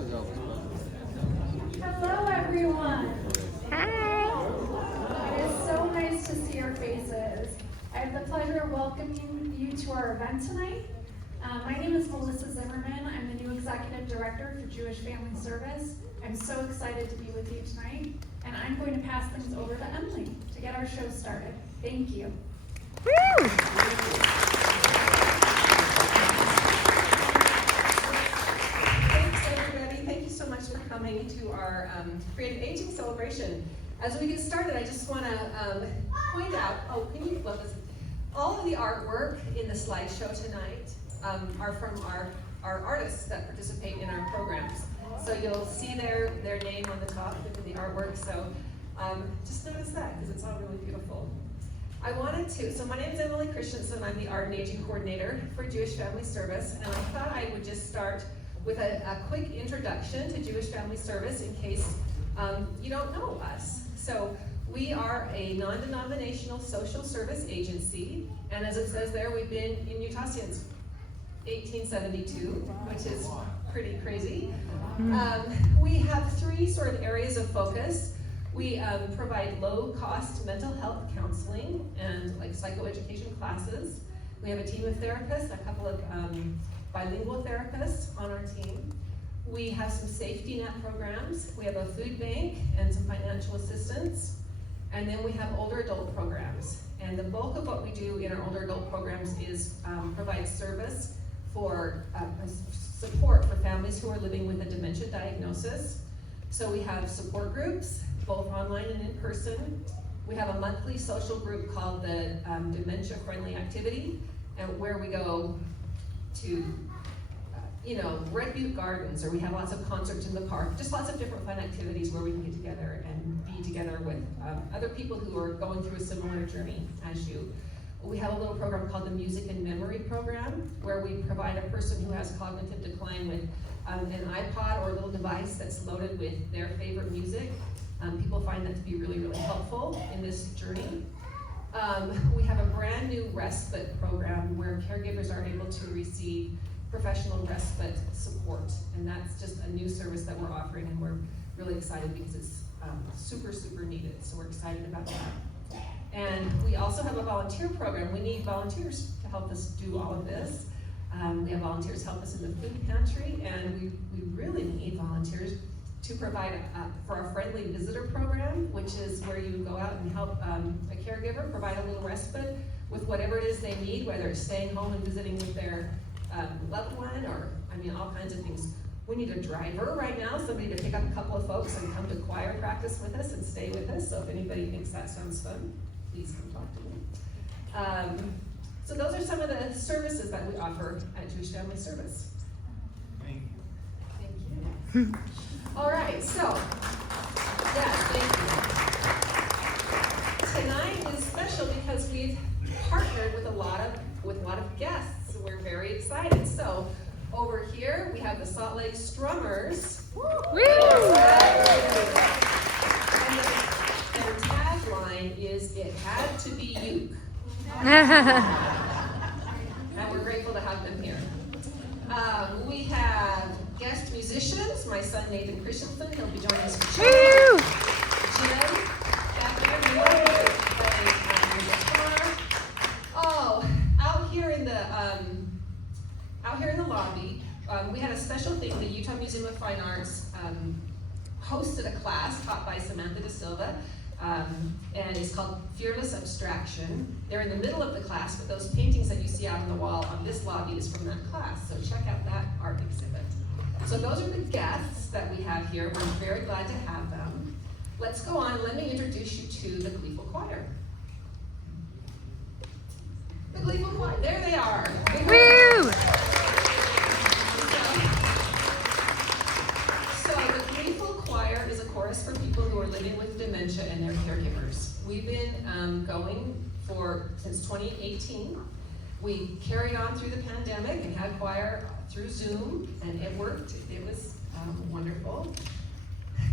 Hello, everyone. Hi. It is so nice to see your faces. I have the pleasure of welcoming you to our event tonight. My name is Melissa Zimmerman. I'm the new Executive Director for Jewish Family Service. I'm so excited to be with you tonight, and I'm going to pass things over to Emily to get our show started. Thank you. Woo! Coming to our Creative Aging Celebration. As we get started, I just want to point out, all of the artwork in the slideshow tonight are from our artists that participate in our programs. So you'll see their name on the top of the artwork, so just notice that because it's all really beautiful. So my name is Emily Christensen. I'm the Art and Aging Coordinator for Jewish Family Service, and I thought I would just start with a quick introduction to Jewish Family Service in case you don't know us. So we are a non-denominational social service agency, and as it says there, we've been in Utah since 1872, which is pretty crazy. We have three sort of areas of focus. We provide low-cost mental health counseling and like psychoeducation classes. We have a team of therapists, a couple of bilingual therapists on our team. We have some safety net programs. We have a food bank and some financial assistance. And then we have older adult programs. And the bulk of what we do in our older adult programs is provide service for support for families who are living with a dementia diagnosis. So we have support groups, both online and in person. We have a monthly social group called the Dementia Friendly Activity, and where we go to, Red Butte Gardens, or we have lots of concerts in the park, just lots of different fun activities where we can get together and be together with other people who are going through a similar journey as you. We have a little program called the Music and Memory Program, where we provide a person who has cognitive decline with an iPod or a little device that's loaded with their favorite music. People find that to be really, really helpful in this journey. We have a brand new respite program where caregivers are able to receive professional respite support, and that's just a new service that we're offering, and we're really excited because it's super, super needed, so we're excited about that. And we also have a volunteer program. We need volunteers to help us do all of this. We have volunteers help us in the food pantry, and we really need volunteers to provide for our friendly visitor program, which is where you go out and help a caregiver provide a little respite with whatever it is they need, whether it's staying home and visiting with their loved one, or all kinds of things. We need a driver right now, somebody to pick up a couple of folks and come to choir practice with us and stay with us. So if anybody thinks that sounds fun, please come talk to me. So those are some of the services that we offer at Jewish Family Service. Thank you. Thank you. All right, so, thank you. Tonight is special because we've partnered with a lot of guests. We're very excited. So, over here we have the Salt Lake Strummers. Woo! And their tagline is, "It had to be you." And we're grateful to have them here. We have guest musicians, my son Nathan Christensen, he'll be joining us for Jim, back there, playing guitar. Oh, out here in the lobby, we had a special thing. The Utah Museum of Fine Arts hosted a class taught by Samantha De Silva, and it's called Fearless Abstraction. They're in the middle of the class, but those paintings that you see out on the wall on this lobby is from that class, so check out that art exhibit. So those are the guests that we have here. We're very glad to have them. Let's go on. Let me introduce you to the Gleeful Choir. The Gleeful Choir, there they are. Woo! So the Gleeful Choir is a chorus for people who are living with dementia and their caregivers. We've been going since 2018. We carried on through the pandemic and had choir through Zoom, and it worked. It was wonderful.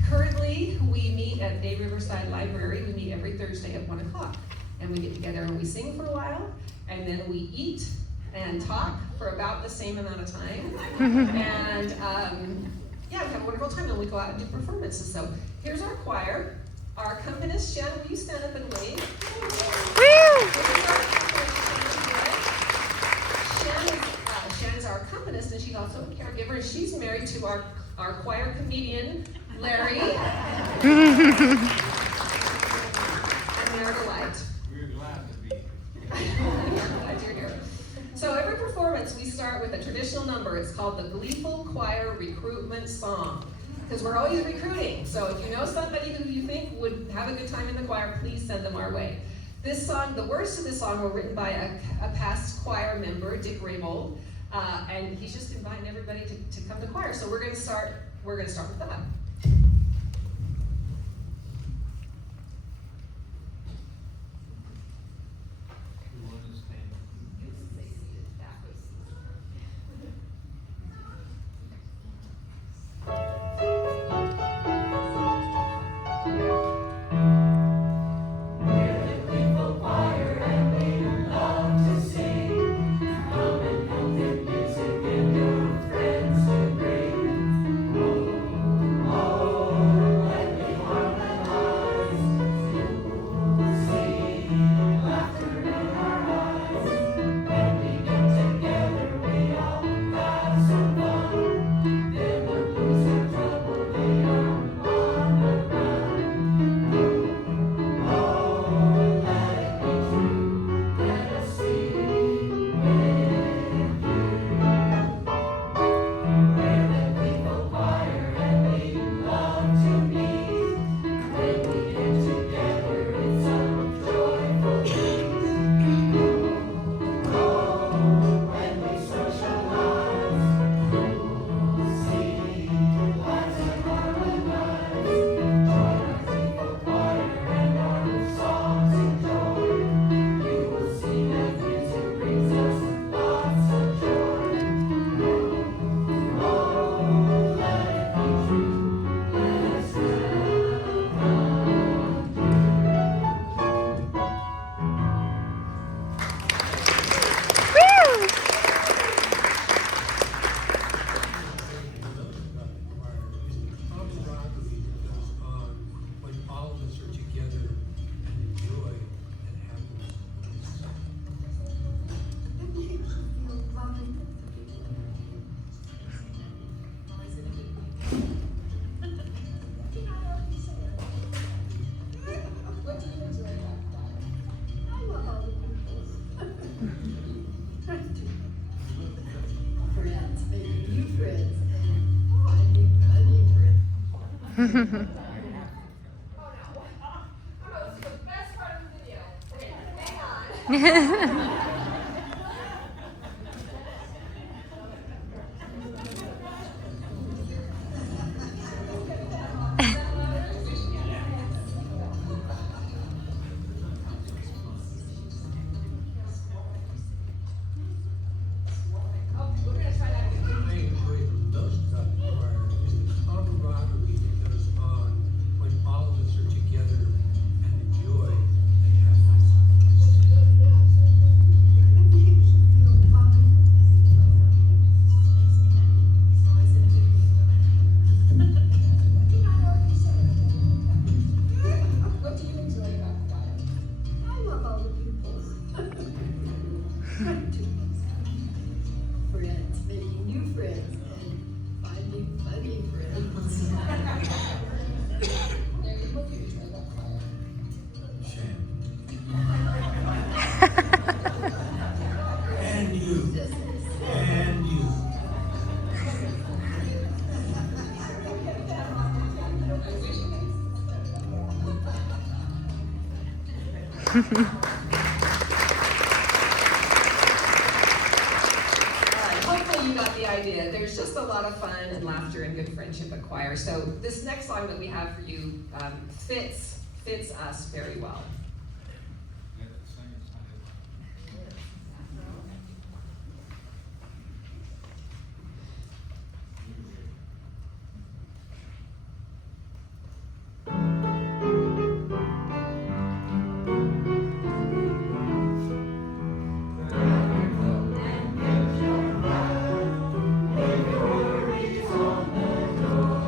Currently, we meet at Bay Riverside Library. We meet every Thursday at 1 o'clock, and we get together and we sing for a while, and then we eat and talk for about the same amount of time. And we have a wonderful time, and we go out and do performances. So here's our choir. Our accompanist, Shannon, will you stand up and wave? Woo! Shannon's our accompanist, and she's also a caregiver, and she's married to our choir comedian, Larry. And they're a delight. We're glad to be. We're glad you're here. So every performance, we start with a traditional number. It's called the Gleeful Choir Recruitment Song, because we're always recruiting. So if you know somebody who you think would have a good time in the choir, please send them our way. This song, the words to this song were written by a past choir member, Dick Raybould, and he's just inviting everybody to come to choir. So we're going to start with that. We want to stand. Hopefully you got the idea. There's just a lot of fun and laughter and good friendship at choir. So this next song that we have for you fits us very well. Glory on the door.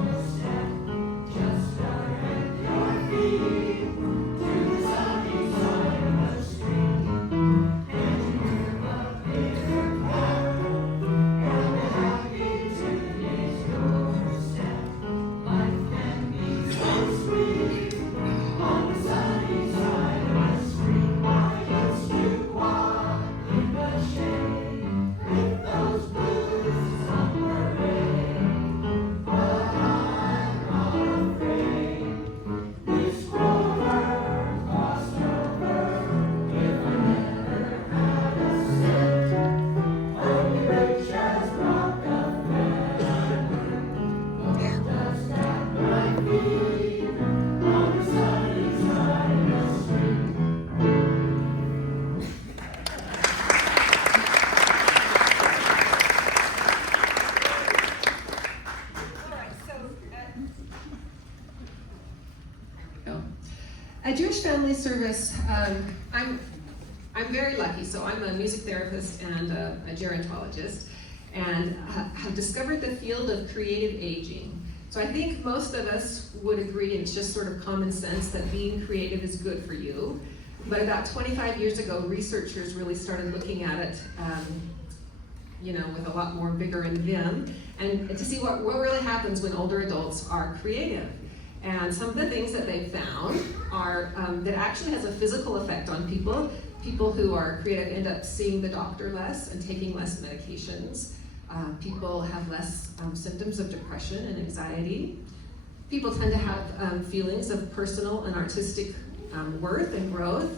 At Jewish Family Service, I'm very lucky. So I'm a music therapist and a gerontologist, and have discovered the field of creative aging. So I think most of us would agree, it's just sort of common sense that being creative is good for you. But about 25 years ago, researchers really started looking at it, with a lot more vigor and vim, and to see what really happens when older adults are creative. And some of the things that they found are that actually has a physical effect on people. People who are creative end up seeing the doctor less and taking less medications. People have less symptoms of depression and anxiety. People tend to have feelings of personal and artistic worth and growth.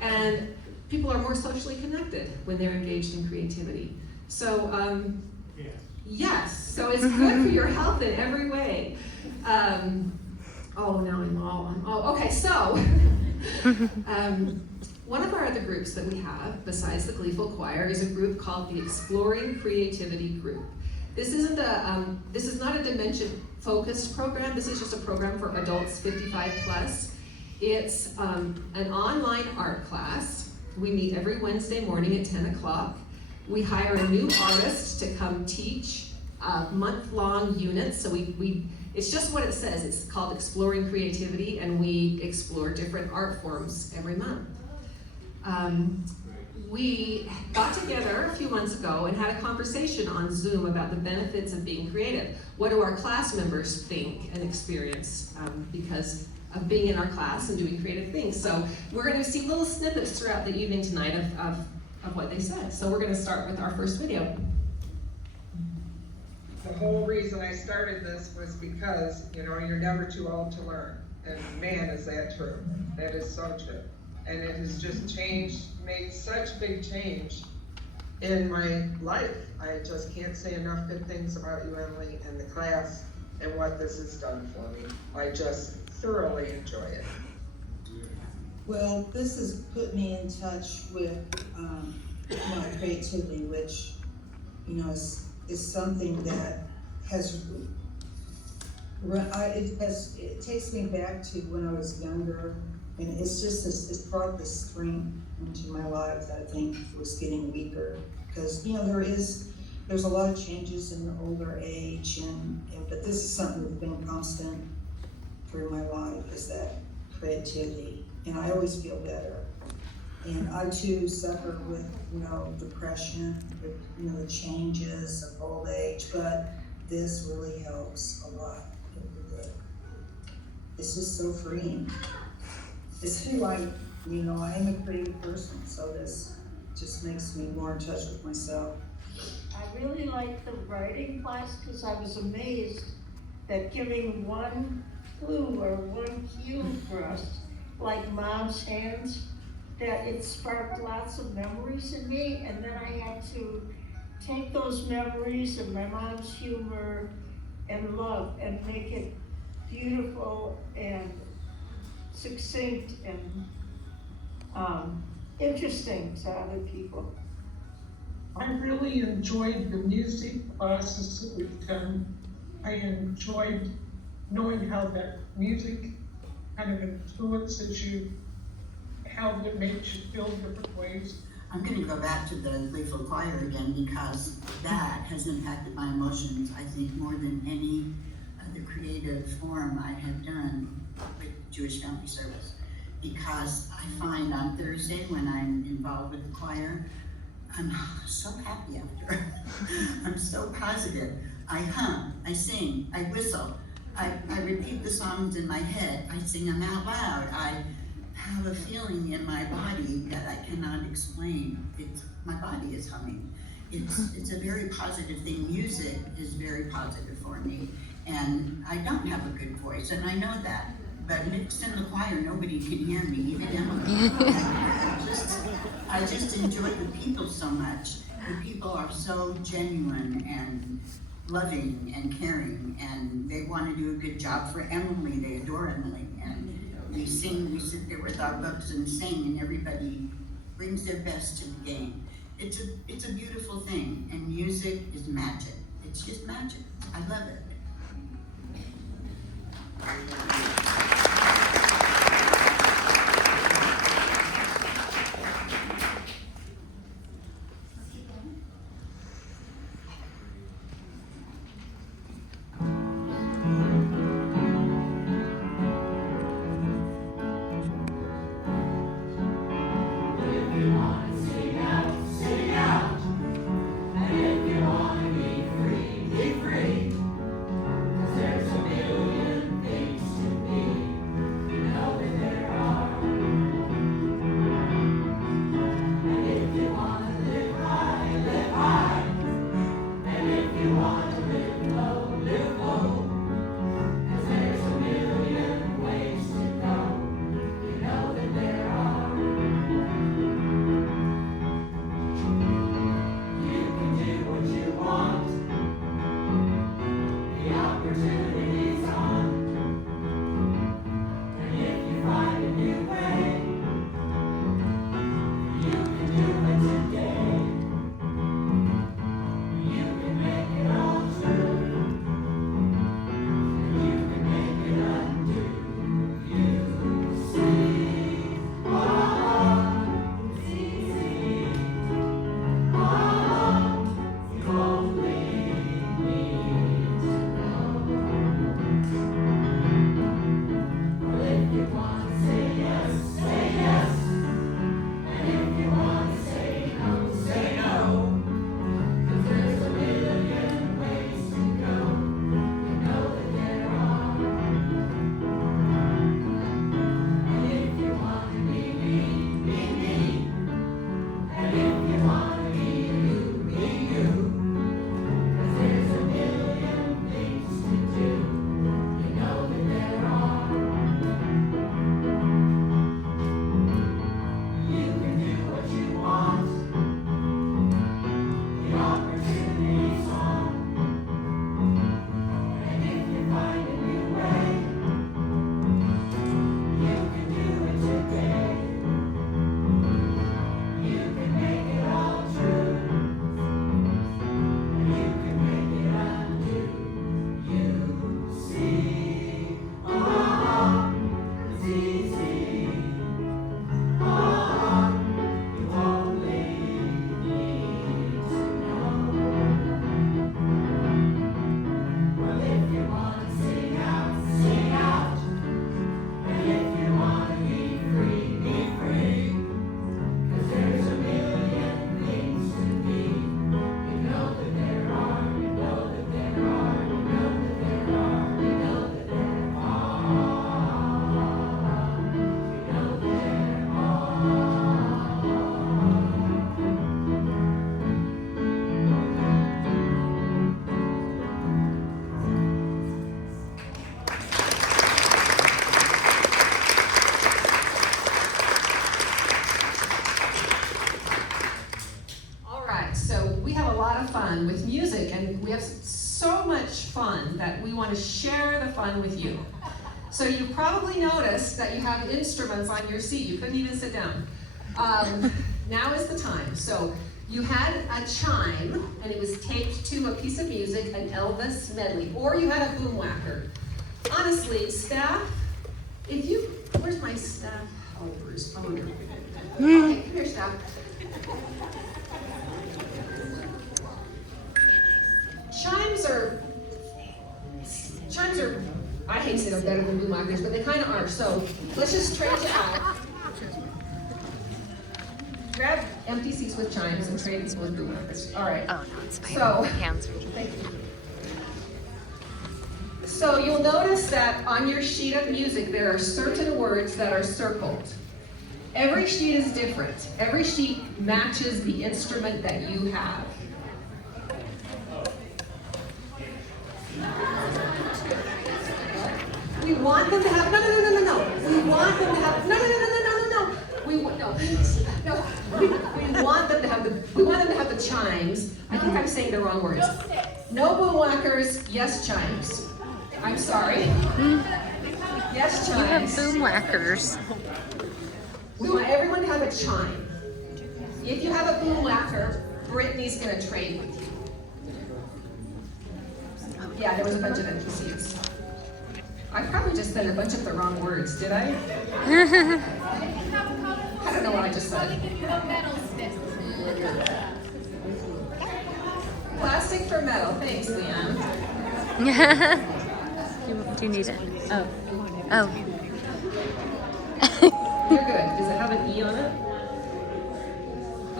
And people are more socially connected when they're engaged in creativity. So, yes, so it's good for your health in every way. Okay, so, one of our other groups that we have, besides the Gleeful Choir, is a group called the Exploring Creativity Group. This is not a dementia-focused program. This is just a program for adults 55 plus. It's an online art class. We meet every Wednesday morning at 10 o'clock. We hire a new artist to come teach month-long units. So it's just what it says. It's called Exploring Creativity, and we explore different art forms every month. We got together a few months ago and had a conversation on Zoom about the benefits of being creative. What do our class members think and experience because of being in our class and doing creative things? So we're going to see little snippets throughout the evening tonight of what they said. So we're going to start with our first video. The whole reason I started this was because, you're never too old to learn. And man, is that true. That is so true. And it has just made such big change in my life. I just can't say enough good things about you, Emily, and the class and what this has done for me. I just thoroughly enjoy it. Well, this has put me in touch with my creativity, which, is something that it takes me back to when I was younger, and it's brought this strength into my life that I think was getting weaker, because there's a lot of changes in the older age, but this is something that's been constant through my life, is that creativity, and I always feel better. And I too suffer with, depression, the changes of old age, but this really helps a lot every day. It's just so freeing. It's who I am a creative person, so this just makes me more in touch with myself. I really like the writing class because I was amazed that giving one clue or one cue for us, like Mom's hands, that it sparked lots of memories in me, and then I had to take those memories and my mom's humor and love and make it beautiful and succinct and interesting to other people. I really enjoyed the music classes that we've done. I enjoyed knowing how that music kind of influences you, how it makes you feel different ways. I'm going to go back to the Gleeful Choir again because that has impacted my emotions, I think, more than any other creative form I have done with Jewish Family Service. Because I find on Thursday when I'm involved with the choir, I'm so happy after. I'm so positive. I hum, I sing, I whistle, I repeat the songs in my head, I sing them out loud. I have a feeling in my body that I cannot explain. My body is humming. It's a very positive thing. Music is very positive for me. And I don't have a good voice, and I know that. But mixed in the choir, nobody can hear me, even Emily. I just enjoy the people so much. The people are so genuine and loving and caring, and they want to do a good job for Emily. They adore Emily. And we sing, we sit there with our books and sing, and everybody brings their best to the game. It's a beautiful thing, and music is magic. It's just magic. I love it. want to share the fun with you. So you probably noticed that you have instruments on your seat. You couldn't even sit down. Now is the time. So you had a chime, and it was taped to a piece of music, an Elvis medley, or you had a boom whacker. Honestly, staff, where's my staff helpers? Oh, no. Okay, come here, staff. Chimes are, I hate to say they're better than boom whackers, but they kind of are. So let's just trade you out. Grab empty seats with chimes and trade people with boom whackers. All right. Oh, no, it's fine. So, Hands. thank you. So you'll notice that on your sheet of music, there are certain words that are circled. Every sheet is different. Every sheet matches the instrument that you have. We want them to have, no. We want them to have, no. We want them to have the chimes. I think I'm saying the wrong words. No boom whackers, yes chimes. I'm sorry. Yes You have chimes. boom whackers. We want everyone to have a chime. If you have a boom whacker, Brittany's gonna trade with you. Yeah, there was a bunch of empty seats. I probably just said a bunch of the wrong words, did I? I don't know what I just said. Plastic for metal, thanks, Leanne. Do you need it? Oh. Oh. You're good. Does it have an E on it?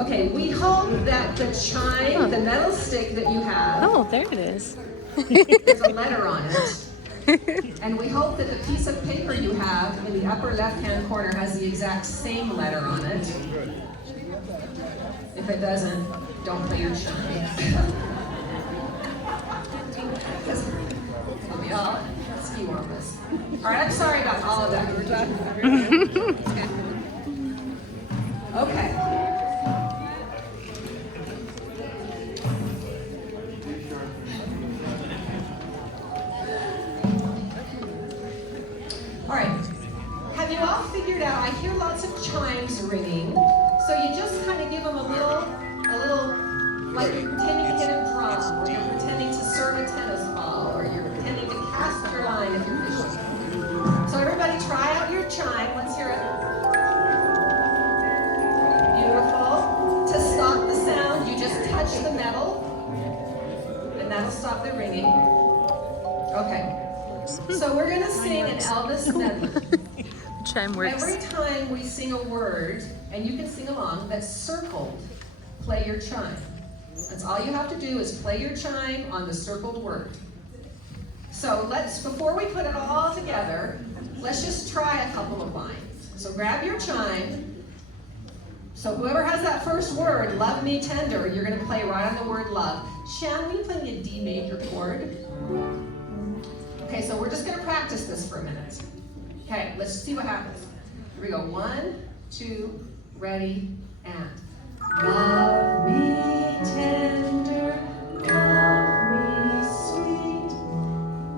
Okay, we hope that the chime, the metal stick that you have, Oh, there it is. there's a letter on it. And we hope that the piece of paper you have in the upper left-hand corner has the exact same letter on it. If it doesn't, don't play your chime. We'll be all skew on this. All right, I'm sorry about all of that. Okay. All right. Have you all figured out? I hear lots of chimes ringing, so you just kind of give them a little, like you're pretending to hit a drum, or you're pretending to serve a tennis ball, or you're pretending to cast your line if you're fishing. So everybody, try out your chime. Let's hear it. Beautiful. To stop the sound, you just touch the metal, and that'll stop the ringing. Okay. So we're gonna sing an Elvis medley. Chime works. Every time we sing a word, and you can sing along, that's circled, play your chime. That's all you have to do is play your chime on the circled word. So before we put it all together, let's just try a couple of lines. So grab your chime. So whoever has that first word, love me tender, you're gonna play right on the word love. Shan, will you play me a D major chord? Okay, so we're just gonna practice this for a minute. Okay, let's see what happens. Here we go. 1, 2, ready, and. Love me tender, love me sweet,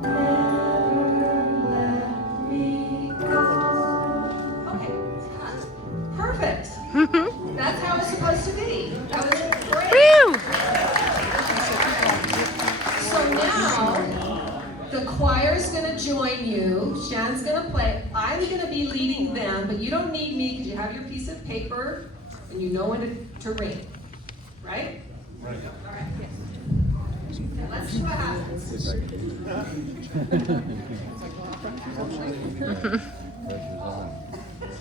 never let me go. Okay, perfect. That's how it's supposed to be. That was great. Woo! So now, the choir's gonna join you. Shan's gonna play. I'm gonna be leading them, but you don't need me because you have your piece of paper and you know when to ring. Right? Right. All right. Now let's see what happens.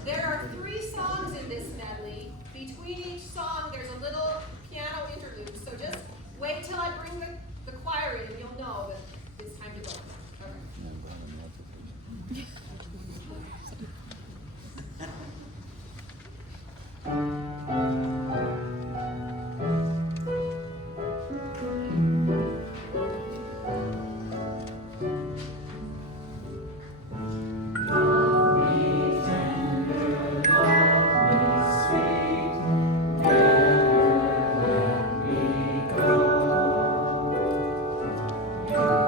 There are 3 songs in this medley. Between each song, there's a little piano interlude. So just wait till I bring the choir in, and you'll know that it's time to go. Okay.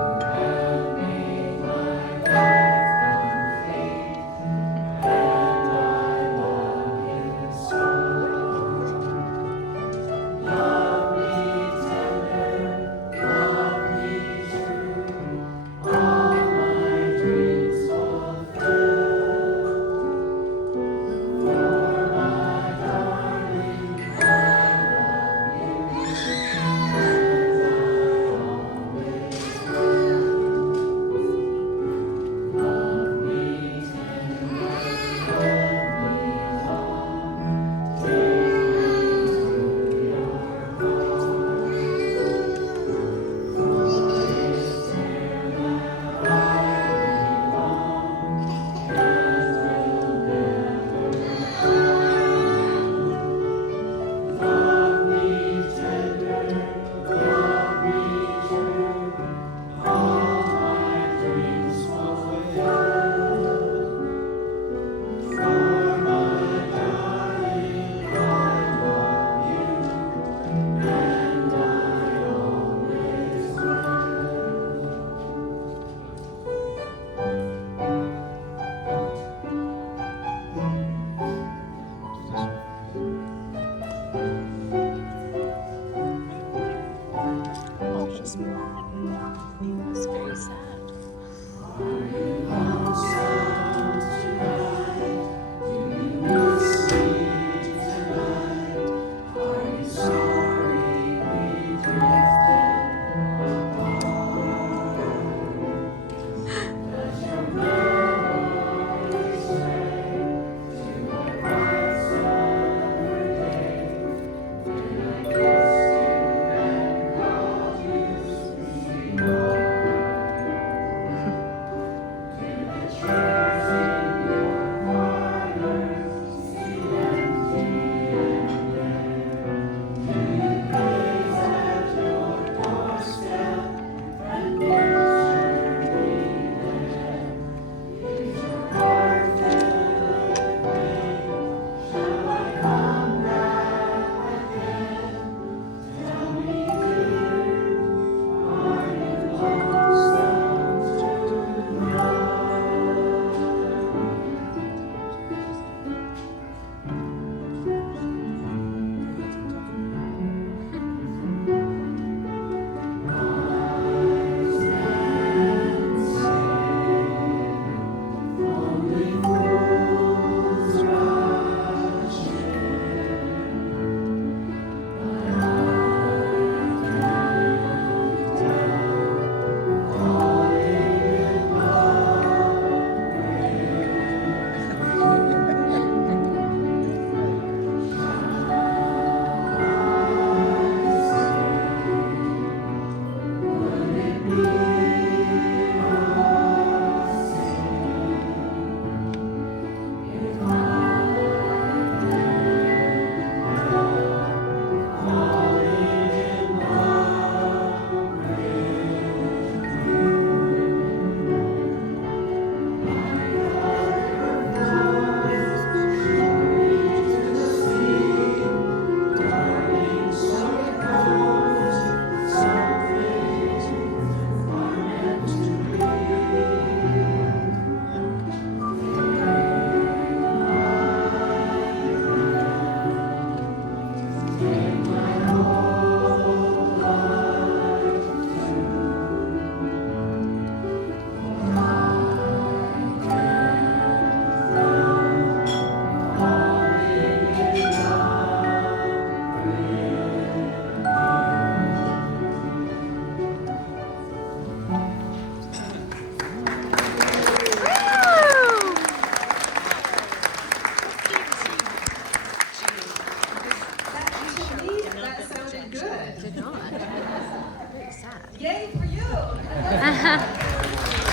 Yay for you!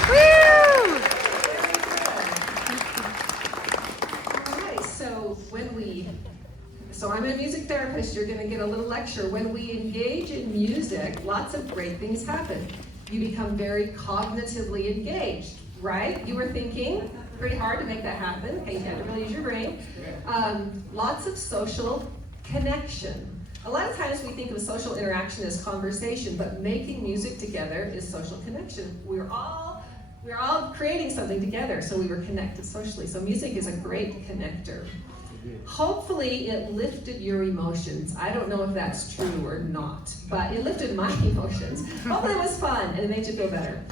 Woo! Alright, so I'm a music therapist, you're gonna get a little lecture. When we engage in music, lots of great things happen. You become very cognitively engaged, right? You were thinking pretty hard to make that happen. Okay, you had to really use your brain. Lots of social connection. A lot of times we think of social interaction as conversation, but making music together is social connection. We're all creating something together, so we were connected socially. So music is a great connector. Hopefully it lifted your emotions. I don't know if that's true or not, but it lifted my emotions. Hopefully it was fun and it made you feel better.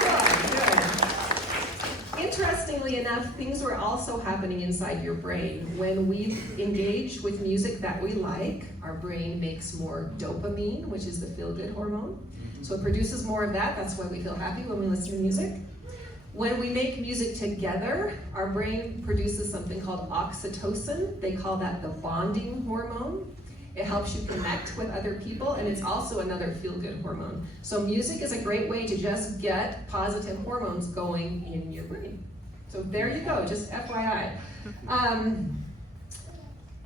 Good. Interestingly enough, things were also happening inside your brain. When we engage with music that we like, our brain makes more dopamine, which is the feel-good hormone. So it produces more of that. That's why we feel happy when we listen to music. When we make music together, our brain produces something called oxytocin. They call that the bonding hormone. It helps you connect with other people, and it's also another feel-good hormone. So music is a great way to just get positive hormones going in your brain. So there you go, just FYI.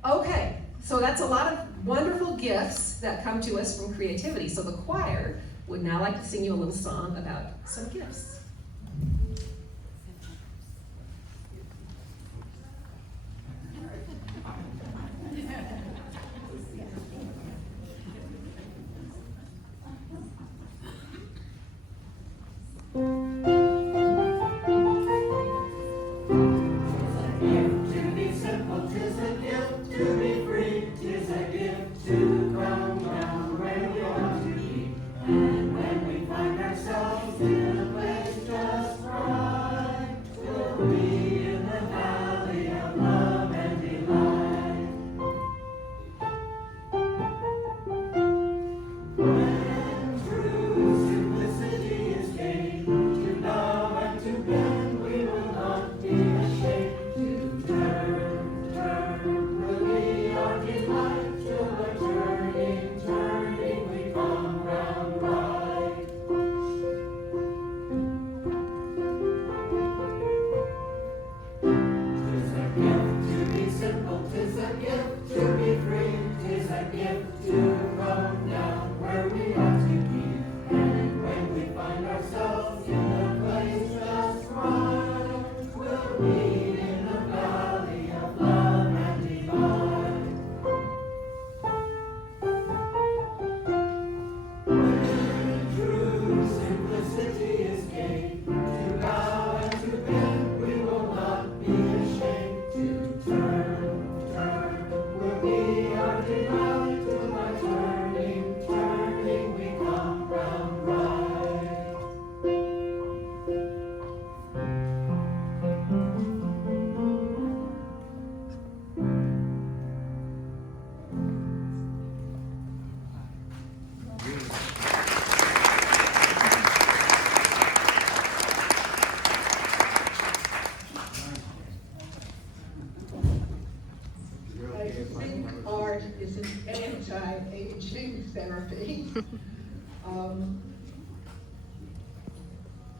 Okay, so that's a lot of wonderful gifts that come to us from creativity. So the choir would now like to sing you a little song about some gifts. And when we find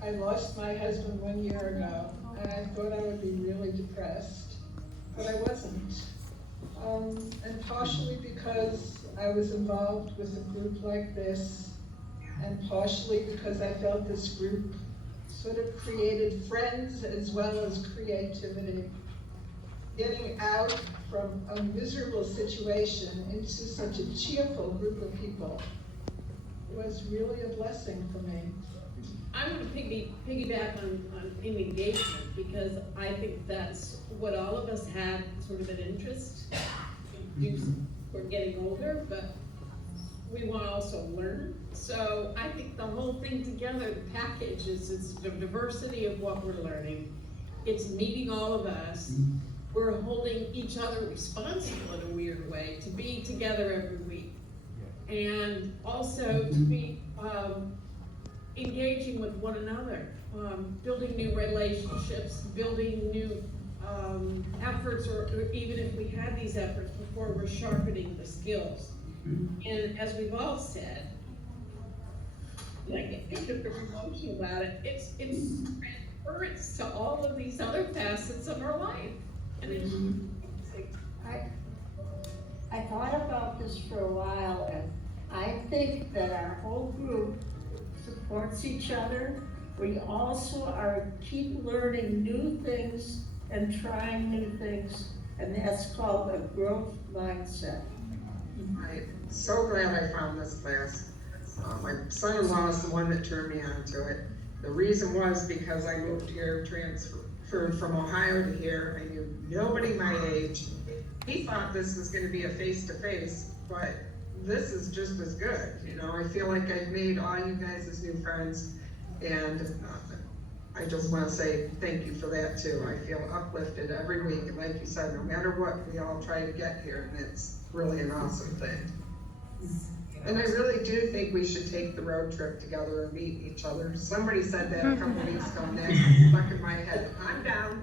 I lost my husband 1 year ago, and I thought I would be really depressed, but I wasn't. And partially because I was involved with a group like this, and partially because I felt this group sort of created friends as well as creativity. Getting out from a miserable situation into such a cheerful group of people was really a blessing for me. I'm gonna piggyback on engagement, because I think that's what all of us had sort of an interest. We're getting older, but we want to also learn. So I think the whole thing together, the package is the diversity of what we're learning. It's meeting all of us. We're holding each other responsible in a weird way to be together every week. And also to be engaging with one another, building new relationships, building new efforts, or even if we had these efforts before, we're sharpening the skills. And as we've all said, like, I get very emotional about it, it's transference to all of these other facets of our life. And it's I thought about this for a while, and I think that our whole group supports each other. We also keep learning new things and trying new things, and that's called a growth mindset. I'm so glad I found this class. My son-in-law is the one that turned me on to it. The reason was because I moved here, transferred from Ohio to here. I knew nobody my age. He thought this was gonna be a face-to-face, but this is just as good. You know, I feel like I've made all you guys as new friends, and I just wanna say thank you for that too. I feel uplifted every week, and like you said, no matter what, we all try to get here, and it's really an awesome thing. And I really do think we should take the road trip together and meet each other. Somebody said that a couple weeks ago, and that stuck in my head. I'm down.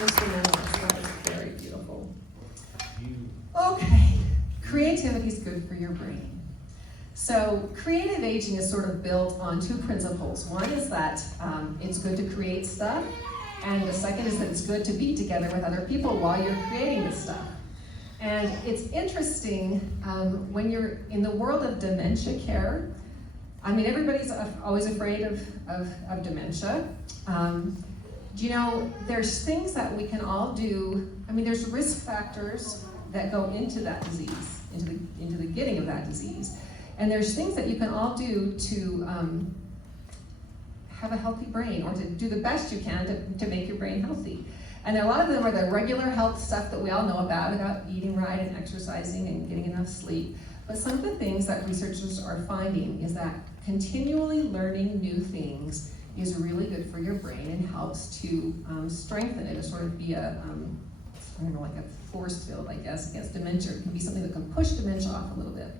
instrumentalists. That was very beautiful. You, Okay, creativity is good for your brain. So creative aging is sort of built on two principles. One is that it's good to create stuff, and the second is that it's good to be together with other people while you're creating the stuff. And it's interesting when you're in the world of dementia care. I mean, everybody's always afraid of dementia. You know, there's things that we can all do. I mean, there's risk factors that go into that disease, into the getting of that disease. And there's things that you can all do to have a healthy brain, or to do the best you can to make your brain healthy. And a lot of them are the regular health stuff that we all know about eating right and exercising and getting enough sleep. But some of the things that researchers are finding is that continually learning new things is really good for your brain and helps to strengthen it, to sort of be a, I don't know, like a force field, I guess, against dementia. It can be something that can push dementia off a little bit.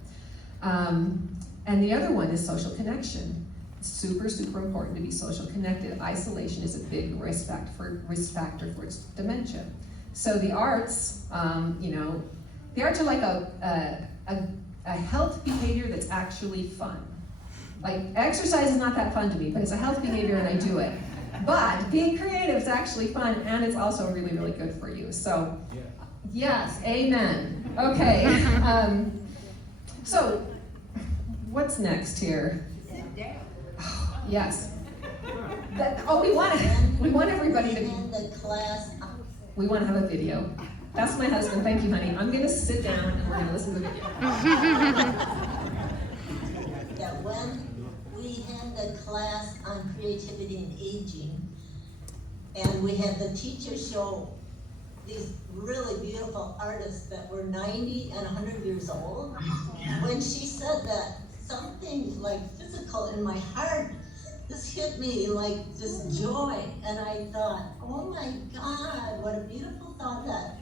And the other one is social connection. It's super, super important to be social connected. Isolation is a big risk factor for dementia. So the arts, you know, the arts are like a health behavior that's actually fun. Like, exercise is not that fun to me, but it's a health behavior and I do it. But being creative is actually fun, and it's also really, really good for you. So, yes, amen. Okay. So, what's next here? Yes. We want everybody to. We want to have a video. That's my husband. Thank you, honey. I'm gonna sit down and we're gonna listen to the video. That when we had the class on creativity and aging, and we had the teacher show these really beautiful artists that were 90 and 100 years old, when she said that, something like physical in my heart just hit me like this joy, and I thought, oh my God, what a beautiful thought that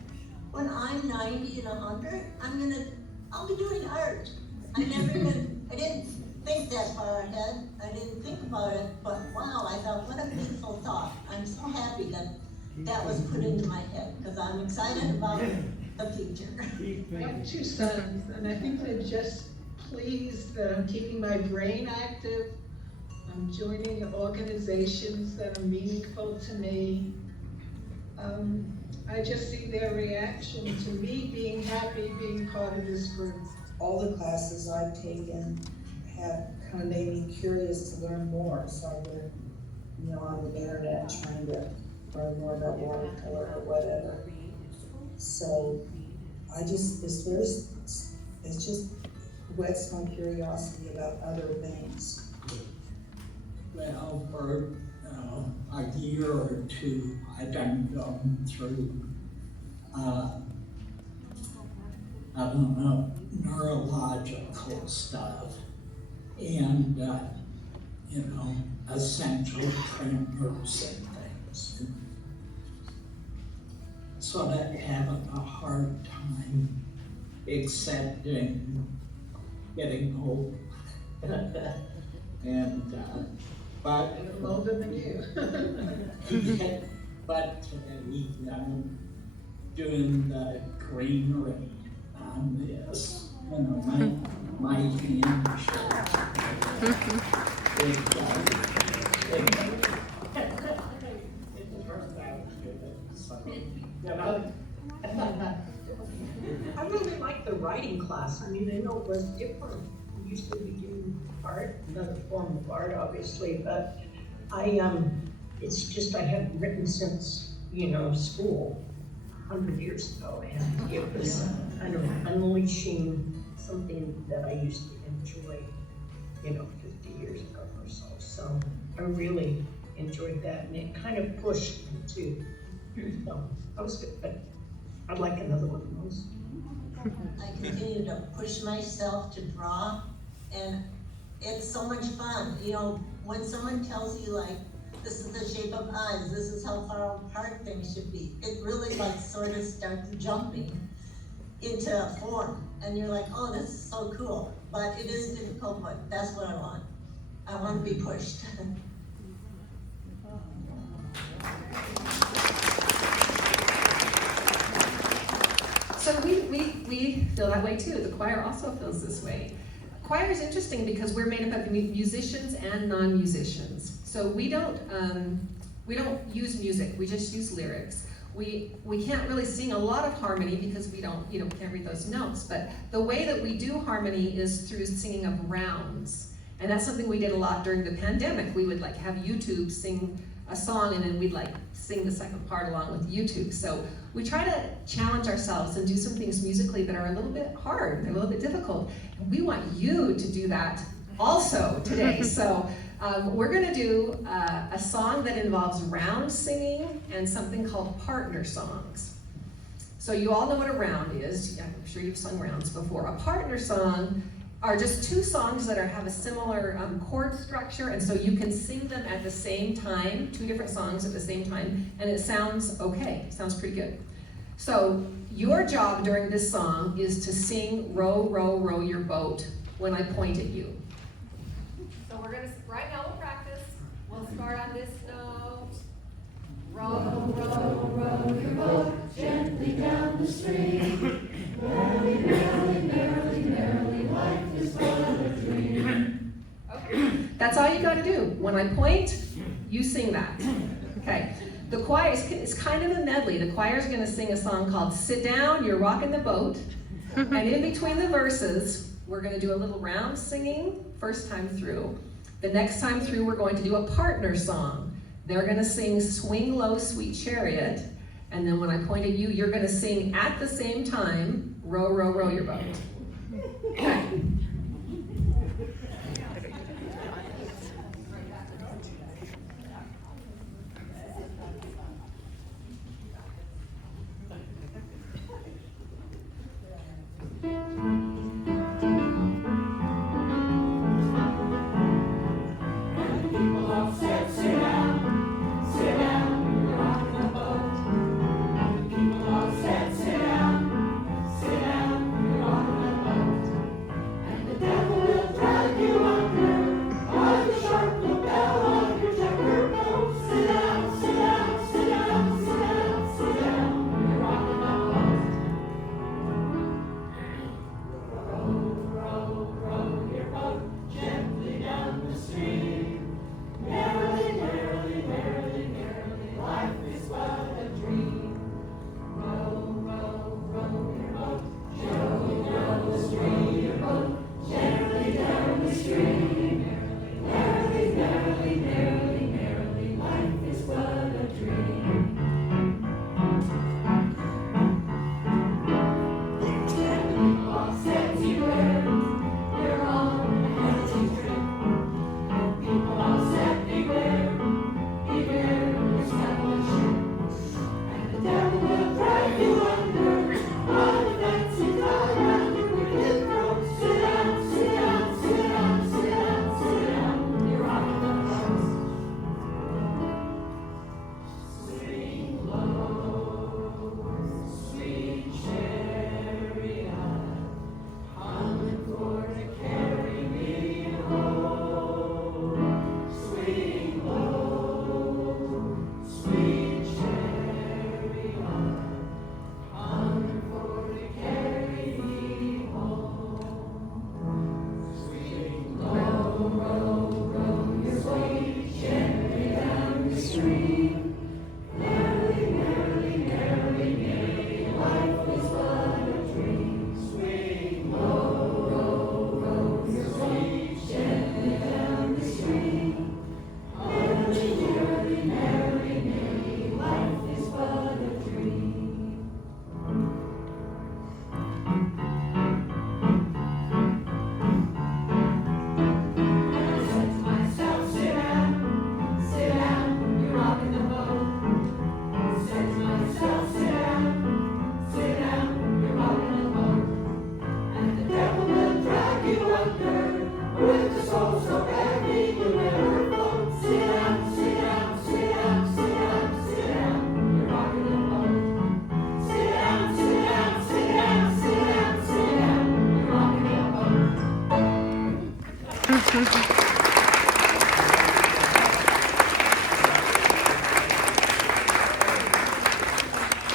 when I'm 90 and 100, I'll be doing art. I didn't think that far ahead. I didn't think about it, but wow, I thought, what a beautiful thought. I'm so happy that that was put into my head, because I'm excited about the future. I have two sons, and I think they're just pleased that I'm keeping my brain active. I'm joining organizations that are meaningful to me. I just see their reaction to me being happy being part of this group. All the classes I've taken have kind of made me curious to learn more, so I've been, you know, on the internet trying to learn more about watercolor or whatever. So it just whets my curiosity about other things. Well, for a year or two, I've been going through, I don't know, neurological stuff and, you know, essential tremors and things. So I'm having a hard time accepting getting old. And, but I'm older than you. but doing the greenery on this, you know, my hand I really like the writing class. I mean, I know it was different. We used to be doing art, another form of art, obviously, but it's just I haven't written since, you know, school 100 years ago, and it was kind of unleashing something that I used to enjoy, you know, 50 years ago or so. So I really enjoyed that, and it kind of pushed me too. So that was good, but I'd like another one of those. I continue to push myself to draw, and it's so much fun. You know, when someone tells you like, this is the shape of eyes, this is how far apart things should be, it really like sort of starts jumping into a form, and you're like, oh, this is so cool. But it is difficult, but that's what I want. I want to be pushed. we feel that way too. The choir also feels this way. Choir is interesting because we're made up of musicians and non-musicians. So we don't use music, we just use lyrics. We can't really sing a lot of harmony because we can't read those notes, but the way that we do harmony is through singing of rounds. And that's something we did a lot during the pandemic. We would like have YouTube sing a song and then we'd like sing the second part along with YouTube. So we try to challenge ourselves and do some things musically that are a little bit hard, they're a little bit difficult. And we want you to do that also today. So we're gonna do a song that involves round singing and something called partner songs. So you all know what a round is. I'm sure you've sung rounds before. A partner song are just two songs that have a similar chord structure, and so you can sing them at the same time, two different songs at the same time, and it sounds okay, sounds pretty good. So your job during this song is to sing Row, Row, Row Your Boat when I point at you. So right now we'll practice. We'll start on this note. Row, row, row your boat gently down the stream. Merrily, merrily, merrily, merrily, life is but a dream. Okay. That's all you gotta do. When I point, you sing that. Okay. The choir is kind of a medley. The choir is gonna sing a song called Sit Down, You're Rocking the Boat. And in between the verses, we're gonna do a little round singing first time through. The next time through, we're going to do a partner song. They're gonna sing Swing Low, Sweet Chariot. And then when I point at you, you're gonna sing at the same time, Row, Row, Row Your Boat. Okay.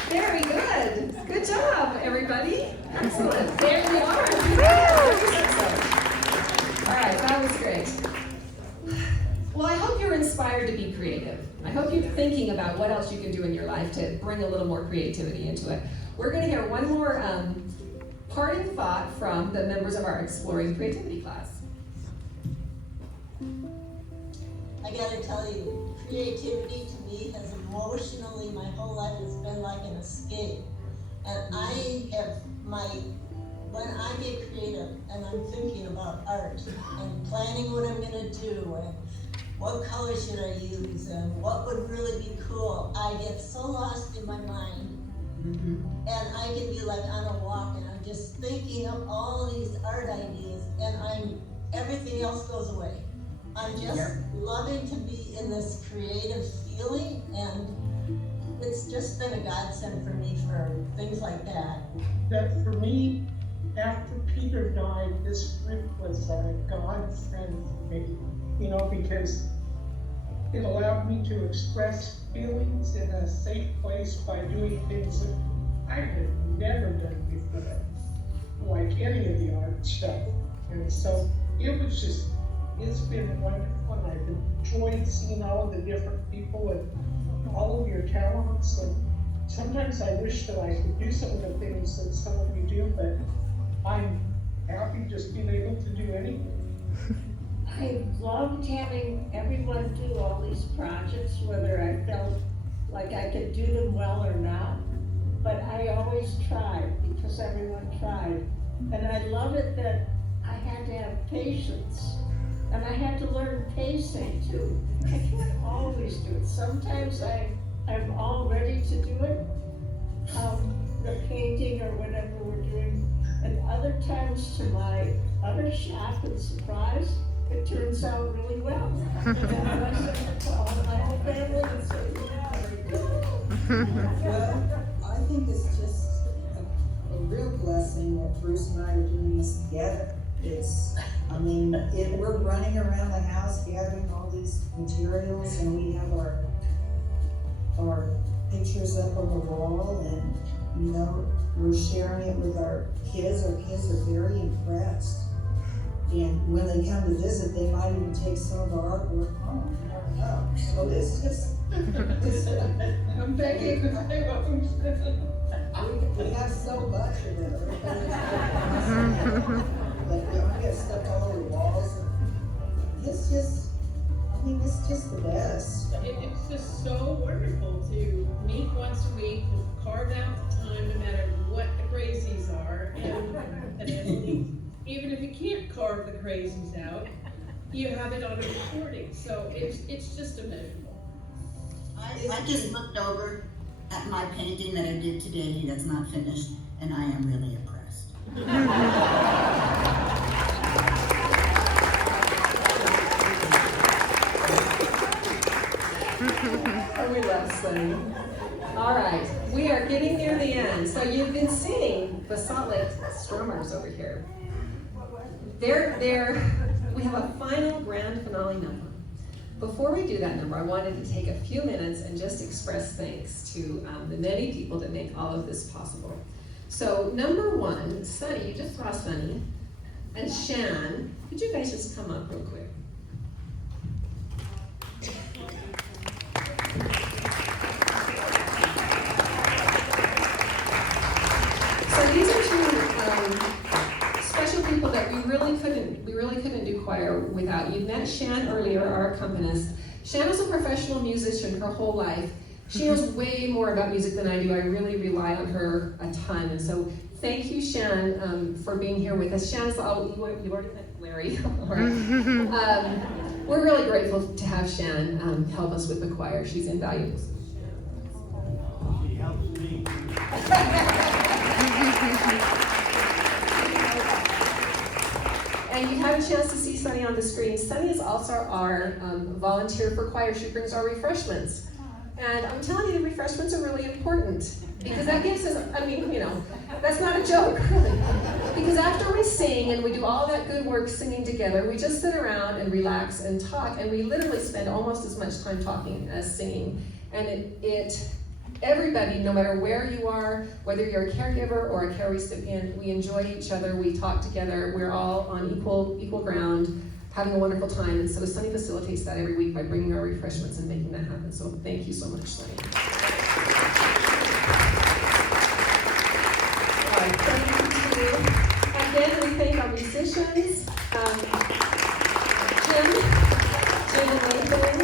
Very good. Good job, everybody. Excellent. There we are. All right, that was great. Well, I hope you're inspired to be creative. I hope you're thinking about what else you can do in your life to bring a little more creativity into it. We're going to hear one more parting thought from the members of our Exploring Creativity class. I gotta tell you, creativity to me has emotionally, my whole life has been like an escape. And when I get creative and I'm thinking about art and planning what I'm gonna do and what color should I use and what would really be cool, I get so lost in my mind. And I can be like on a walk and I'm just thinking of all these art ideas and everything else goes away. I'm just loving to be in this creative feeling, and it's just been a godsend for me for things like that. That for me, after Peter died, this group was a godsend for me, you know, because it allowed me to express feelings in a safe place by doing things that I had never done before, like any of the art stuff. And so it's been wonderful, and I've enjoyed seeing all of the different people and all of your talents. And sometimes I wish that I could do some of the things that some of you do, but I'm happy just being able to do anything. I loved having everyone do all these projects, whether I felt like I could do them well or not. But I always tried because everyone tried. And I love it that I had to have patience. And I had to learn pacing too. I can't always do it. Sometimes I'm all ready to do it, the painting or whatever we're doing. And other times, to my utter shock and surprise, it turns out really well. And I call my whole family and say, yeah, very good. Well, I think it's just a real blessing that Bruce and I are doing this together. We're running around the house gathering all these materials, and we have our pictures up on the wall, and you know, we're sharing it with our kids. Our kids are very impressed. And when they come to visit, they might even take some of our artwork home. You never know. So it's just, I'm begging if I won't. we have so much of it. Like, we get stuff all over the walls. It's just the best. It's just so wonderful to meet once a week, carve out the time, no matter what the crazies are, and even if you can't carve the crazies out, you have it on a recording, so it's just immeasurable. I just looked over at my painting that I did today that's not finished, and I am really impressed. Oh, we love Sunny. All right, we are getting near the end. So you've been seeing the Salt Lake Strummers over here. We have a final grand finale number. Before we do that number, I wanted to take a few minutes and just express thanks to the many people that make all of this possible. So number one, Sunny, you just saw Sunny, and Shan, could you guys just come up real quick? So these are two special people that we really couldn't do choir without. You met Shan earlier, our accompanist. Shan was a professional musician her whole life. She knows way more about music than I do. I really rely on her a ton. And so thank you, Shan, for being here with us. Shan's, you already met Larry. All right. We're really grateful to have Shan help us with the choir. She's invaluable. She helps me. And you had a chance to see Sunny on the screen. Sunny is also our volunteer for choir. She brings our refreshments. And I'm telling you, the refreshments are really important because that gives us, that's not a joke, really. Because after we sing and we do all that good work singing together, we just sit around and relax and talk, and we literally spend almost as much time talking as singing. And it everybody, no matter where you are, whether you're a caregiver or a care recipient, we enjoy each other, we talk together, we're all on equal ground, having a wonderful time. And so Sunny facilitates that every week by bringing our refreshments and making that happen. So thank you so much, Sunny. All right, thank you. Again, we thank our musicians, Jim and Nathan.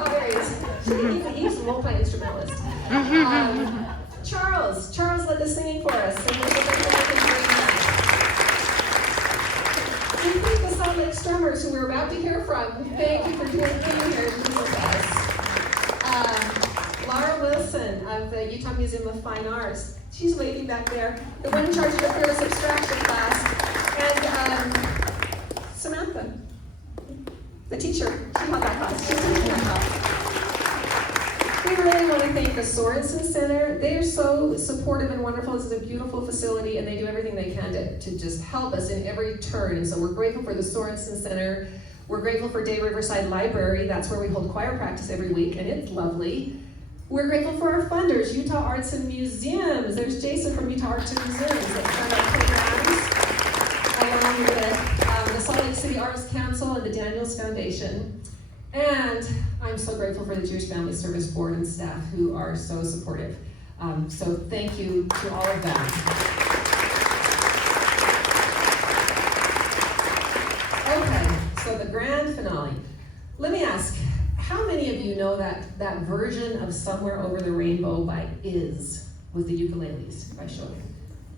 Oh, there he is. He's a multi-instrumentalist. Charles led the singing for us. And we thank the Salt Lake Strummers, who we're about to hear from. Thank you for being here with us. Laura Wilson of the Utah Museum of Fine Arts. She's waiting back there. The one in charge of the fearless abstraction class. And Samantha, the teacher. She held that class. She's teaching that class. We really want to thank the Sorensen Center. They are so supportive and wonderful. This is a beautiful facility, and they do everything they can to just help us in every turn. And so we're grateful for the Sorensen Center. We're grateful for Day Riverside Library. That's where we hold choir practice every week, and it's lovely. We're grateful for our funders, Utah Arts and Museums. There's Jason from Utah Arts and Museums that fund our programs, along with the Salt Lake City Arts Council and the Daniels Foundation. And I'm so grateful for the Jewish Family Service Board and staff who are so supportive. So thank you to all of them. Okay, so the grand finale. Let me ask, how many of you know that version of Somewhere Over the Rainbow by Iz with the ukuleles by Shogun?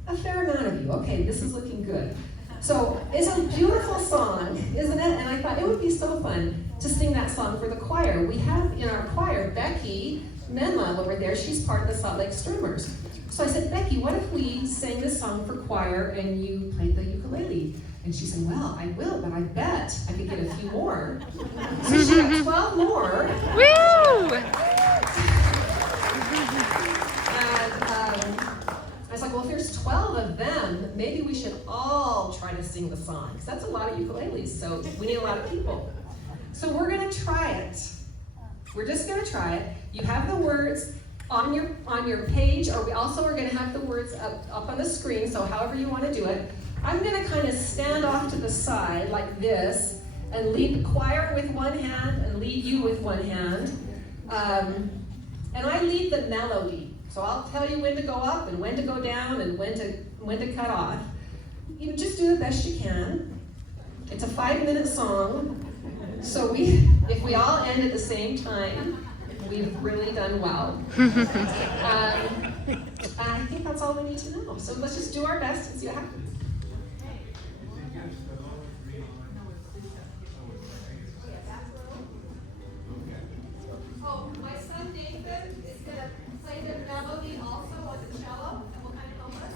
A fair amount of you. Okay, this is looking good. So it's a beautiful song, isn't it? And I thought it would be so fun to sing that song for the choir. We have in our choir, Becky Menlove over there. She's part of the Salt Lake Strummers. So I said, Becky, what if we sang this song for choir and you played the ukulele? And she said, well, I will, but I bet I could get a few more. So she got 12 more. Woo! And I was like, well, if there's 12 of them, maybe we should all try to sing the song, because that's a lot of ukuleles, so we need a lot of people. So we're gonna try it. We're just gonna try it. You have the words on your page, or we also are gonna have the words up on the screen, so however you wanna do it. I'm gonna kind of stand off to the side like this, and lead the choir with one hand, and lead you with one hand. And I lead the melody. So I'll tell you when to go up and when to go down and when to cut off. You just do the best you can. It's a 5-minute song. So if we all end at the same time, we've really done well. I think that's all we need to know. So let's just do our best and see what happens. Oh, my son Nathan is gonna play the melody also on the cello, and will kind of help us.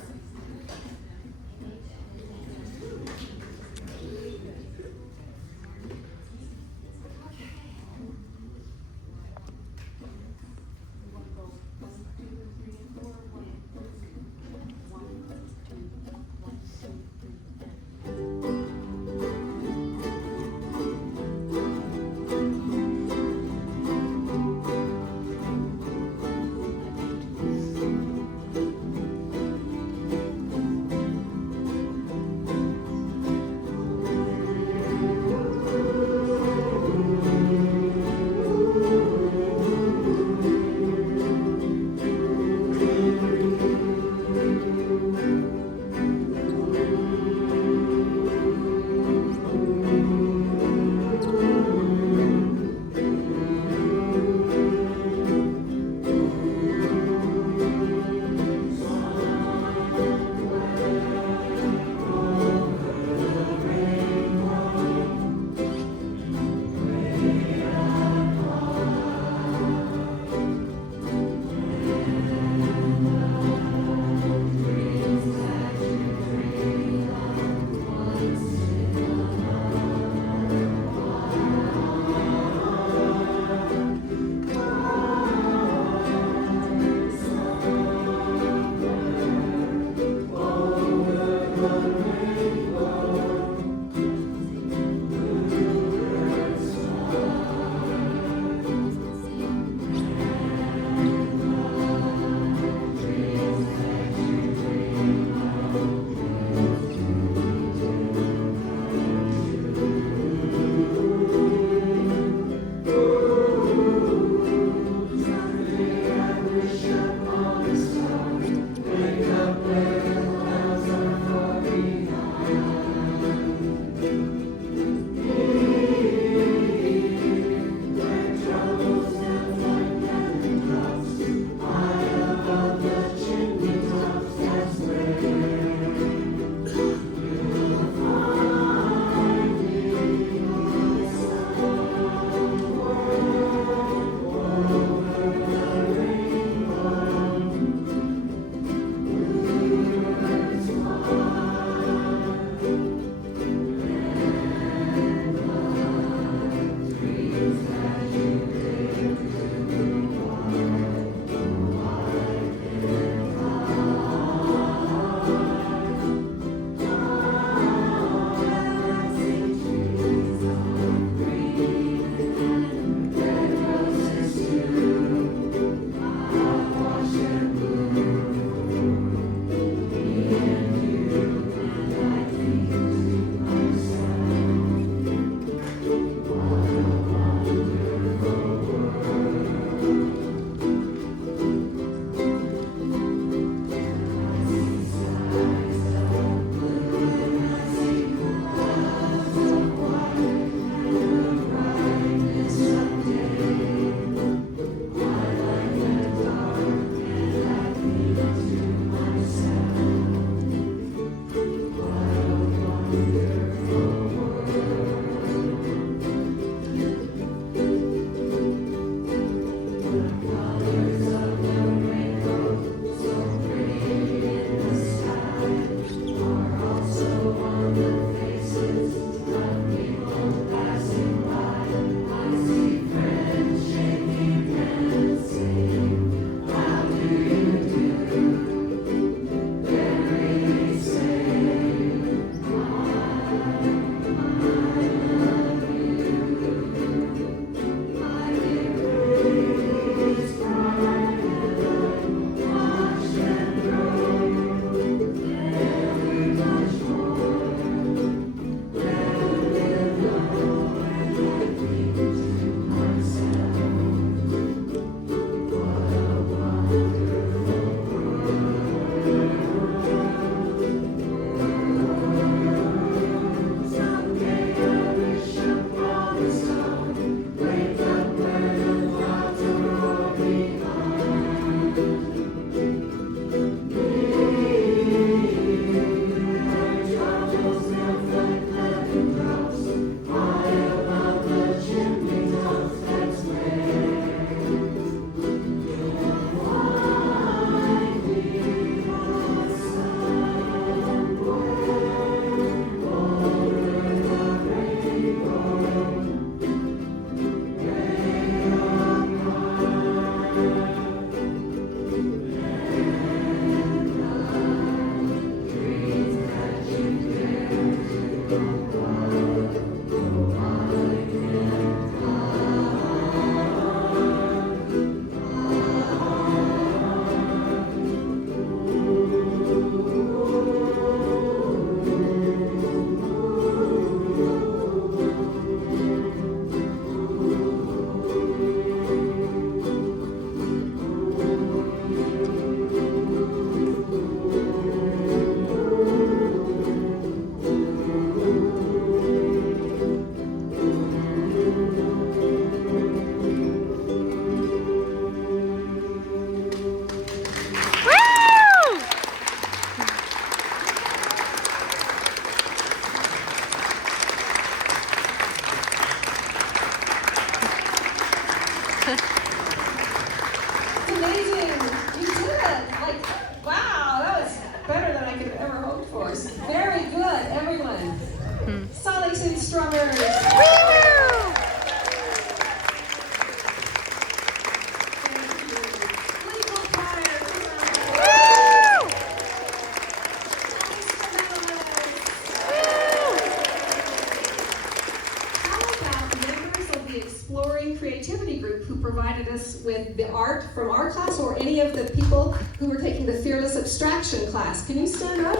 provided us with the art from our class, or any of the people who were taking the Fearless Abstraction class. Can you stand up?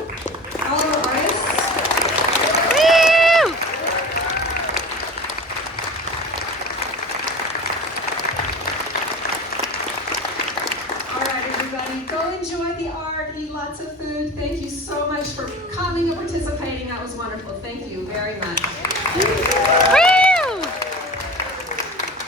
All our artists. All right, everybody, go enjoy the art, eat lots of food. Thank you so much for coming and participating. That was wonderful. Thank you very much.